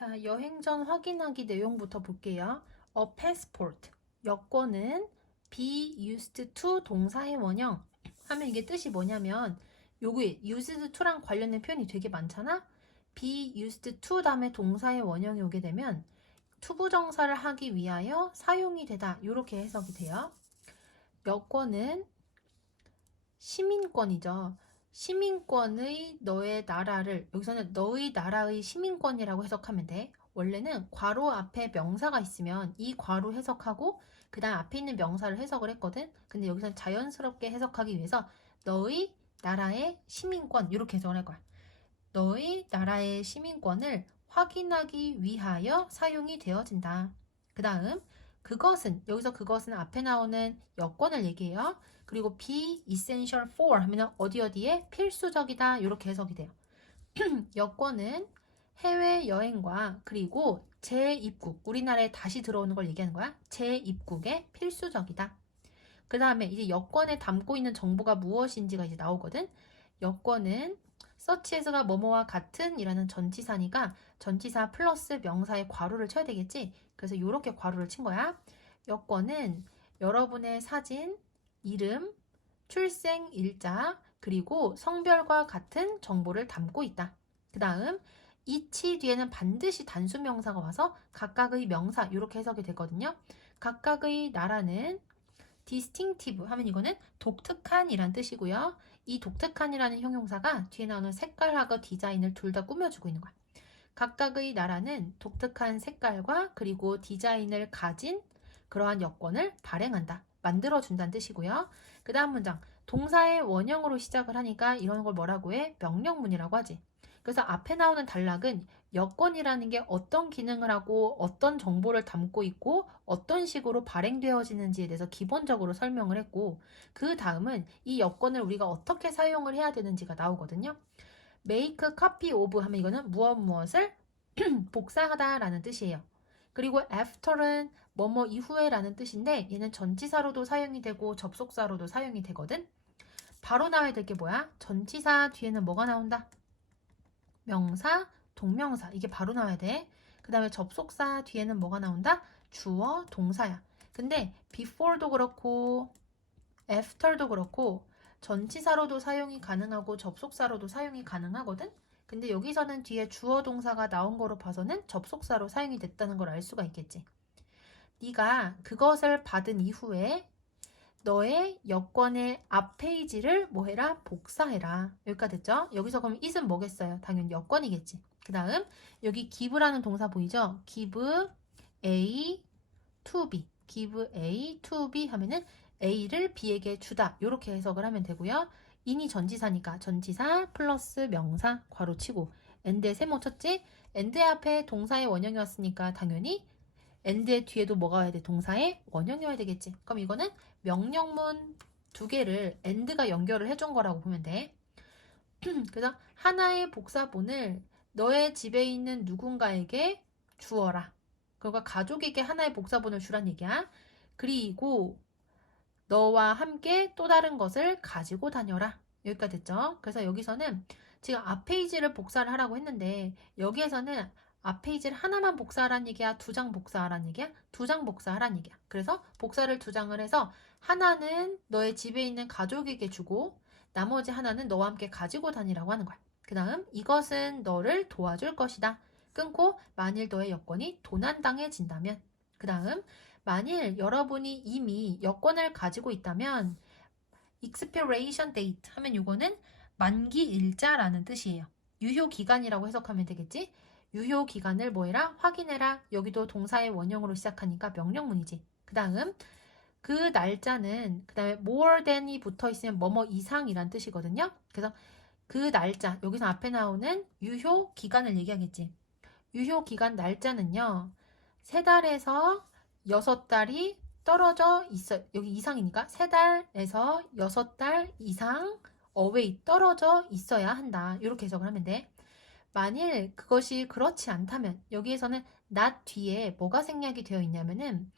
자, 여행 전 확인하기 내용부터 볼게요. A passport. 여권은 be used to 동사의 원형. 하면 이게 뜻이 뭐냐면 요게 used to랑 관련된 표현이 되게 많잖아. be used to 다음에 동사의 원형이 오게 되면 투부정사를 하기 위하여 사용이 되다. 이렇게 해석이 돼요. 여권은 시민권이죠. 시민권의 너의 나라를 여기서는 너의 나라의 시민권이라고 해석하면 돼. 원래는 괄호 앞에 명사가 있으면 이 괄호 해석하고 그 다음 앞에 있는 명사를 해석을 했거든. 근데 여기서는 자연스럽게 해석하기 위해서 너의 나라의 시민권 이렇게 해석을 할 거야. 너의 나라의 시민권을 확인하기 위하여 사용이 되어진다. 그 다음 그것은 여기서 그것은 앞에 나오는 여권을 얘기해요. 그리고 be essential for 하면 어디 어디에 필수적이다 이렇게 해석이 돼요. 여권은 해외 여행과 그리고 재입국 우리나라에 다시 들어오는 걸 얘기하는 거야. 재입국에 필수적이다. 그 다음에 이제 여권에 담고 있는 정보가 무엇인지가 이제 나오거든. 여권은 서치에서가 뭐뭐와 같은 이라는 전치사니까 전치사 플러스 명사의 괄호를 쳐야 되겠지. 그래서 이렇게 괄호를 친 거야. 여권은 여러분의 사진, 이름, 출생 일자, 그리고 성별과 같은 정보를 담고 있다. 그 다음, 이치 뒤에는 반드시 단수 명사가 와서 각각의 명사, 이렇게 해석이 되거든요. 각각의 나라는 distinctive 하면 이거는 독특한 이란 뜻이고요. 이 독특한이라는 형용사가 뒤에 나오는 색깔하고 디자인을 둘 다 꾸며주고 있는 거야. 각각의 나라는 독특한 색깔과 그리고 디자인을 가진 그러한 여권을 발행한다. 만들어준다는 뜻이고요. 그 다음 문장. 동사의 원형으로 시작을 하니까 이런 걸 뭐라고 해? 명령문이라고 하지. 그래서 앞에 나오는 단락은 여권이라는 게 어떤 기능을 하고 어떤 정보를 담고 있고 어떤 식으로 발행되어지는지에 대해서 기본적으로 설명을 했고 그 다음은 이 여권을 우리가 어떻게 사용을 해야 되는지가 나오거든요. make copy of 하면 이거는 무엇 무엇을 복사하다 라는 뜻이에요. 그리고 after는 뭐뭐 이후에 라는 뜻인데 얘는 전치사로도 사용이 되고 접속사로도 사용이 되거든. 바로 나와야 될 게 뭐야? 전치사 뒤에는 뭐가 나온다? 명사, 동명사 이게 바로 나와야 돼. 그 다음에 접속사 뒤에는 뭐가 나온다? 주어, 동사야. 근데 before도 그렇고 after도 그렇고 전치사로도 사용이 가능하고 접속사로도 사용이 가능하거든. 근데 여기서는 뒤에 주어 동사가 나온 거로 봐서는 접속사로 사용이 됐다는 걸 알 수가 있겠지. 네가 그것을 받은 이후에 너의 여권의 앞 페이지를 뭐 해라? 복사해라. 여기까지 됐죠? 여기서 그럼 it은 뭐겠어요? 당연히 여권이겠지. 그 다음 여기 give라는 동사 보이죠? give A to B. give A to B 하면은 A를 B에게 주다. 이렇게 해석을 하면 되고요. 인이 전치사니까 전치사 플러스 명사 괄호 치고 end에 세모 쳤지? end 앞에 동사의 원형이 왔으니까 당연히 end의 뒤에도 뭐가 와야 돼? 동사의 원형이 와야 되겠지. 그럼 이거는 명령문 두 개를 end가 연결을 해준 거라고 보면 돼. 그래서 하나의 복사본을 너의 집에 있는 누군가에게 주어라. 그러니까 가족에게 하나의 복사본을 주란 얘기야. 그리고 너와 함께 또 다른 것을 가지고 다녀라. 여기까지 됐죠? 그래서 여기서는 지금 앞 페이지를 복사를 하라고 했는데 여기에서는 앞 페이지를 하나만 복사하란 얘기야? 두 장 복사하란 얘기야? 두 장 복사하란 얘기야. 그래서 복사를 두 장을 해서 하나는 너의 집에 있는 가족에게 주고 나머지 하나는 너와 함께 가지고 다니라고 하는 거야. 그 다음 이것은 너를 도와줄 것이다. 끊고 만일 너의 여권이 도난당해진다면 그 다음 만일 여러분이 이미 여권을 가지고 있다면 expiration date 하면 이거는 만기 일자라는 뜻이에요. 유효 기간이라고 해석하면 되겠지? 유효 기간을 뭐해라? 확인해라. 여기도 동사의 원형으로 시작하니까 명령문이지. 그 다음 그 날짜는 그 다음에 more than이 붙어 있으면 뭐뭐 이상이란 뜻이거든요. 그래서 그 날짜 여기서 앞에 나오는 유효 기간을 얘기하겠지. 유효 기간 날짜는요. 세 달에서 여섯 달이 떨어져 있어 여기 이상이니까 세 달에서 여섯 달 이상 away 떨어져 있어야 한다. 이렇게 해석을 하면 돼. 만일 그것이 그렇지 않다면 여기에서는 not 뒤에 뭐가 생략이 되어 있냐면은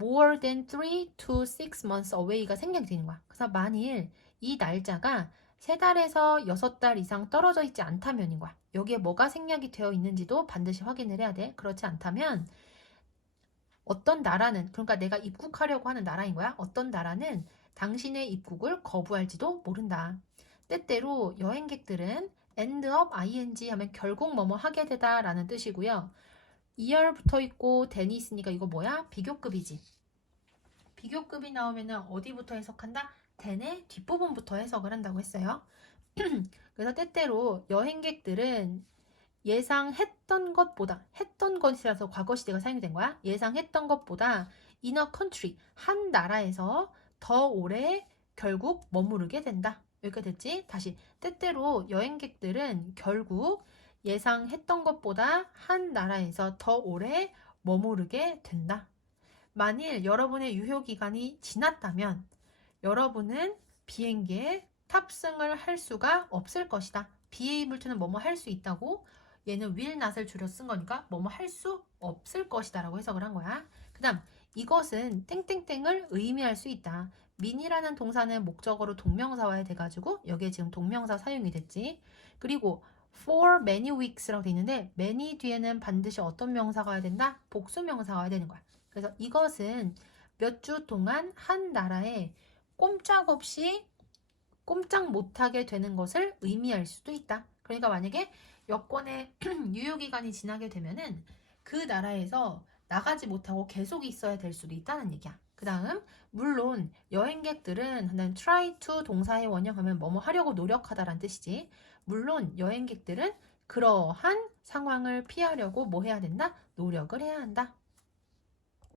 more than 3 to 6 months away가 생략이 되는 거야. 그래서 만일 이 날짜가 세 달에서 여섯 달 이상 떨어져 있지 않다면인 거야. 여기에 뭐가 생략이 되어 있는지도 반드시 확인을 해야 돼. 그렇지 않다면 어떤 나라는 그러니까 내가 입국하려고 하는 나라인 거야. 어떤 나라는 당신의 입국을 거부할지도 모른다. 때때로 여행객들은 end up ing 하면 결국 뭐뭐 하게 되다 라는 뜻이고요. 2열 붙어 있고 den이 있으니까 이거 뭐야? 비교급이지. 비교급이 나오면은 어디부터 해석한다? den의 뒷부분부터 해석을 한다고 했어요. 그래서 때때로 여행객들은 예상했던 것보다 했던 것이라서 과거 시제가 사용이 된 거야. 예상했던 것보다 in a country 한 나라에서 더 오래 결국 머무르게 된다. 여기가 됐지? 다시 때때로 여행객들은 결국 예상했던 것보다 한 나라에서 더 오래 머무르게 된다. 만일 여러분의 유효 기간이 지났다면 여러분은 비행기에 탑승을 할 수가 없을 것이다. to는 뭐뭐 할 수 있다고 얘는 will not을 줄여 쓴 거니까 뭐뭐 할 수 없을 것이다 라고 해석을 한 거야. 그 다음 이것은 땡땡땡을 의미할 수 있다. 민이라는 동사는 목적어로 동명사화에 돼가지고 여기에 지금 동명사 사용이 됐지. 그리고 for many weeks라고 돼 있는데 many 뒤에는 반드시 어떤 명사가 와야 된다? 복수 명사가 와야 되는 거야. 그래서 이것은 몇 주 동안 한 나라에 꼼짝없이 꼼짝 못하게 되는 것을 의미할 수도 있다. 그러니까 만약에 여권의 유효기간이 지나게 되면은 그 나라에서 나가지 못하고 계속 있어야 될 수도 있다는 얘기야. 그 다음, 물론 여행객들은 난 try to 동사의 원형하면 뭐뭐 하려고 노력하다라는 뜻이지. 물론 여행객들은 그러한 상황을 피하려고 뭐 해야 된다? 노력을 해야 한다.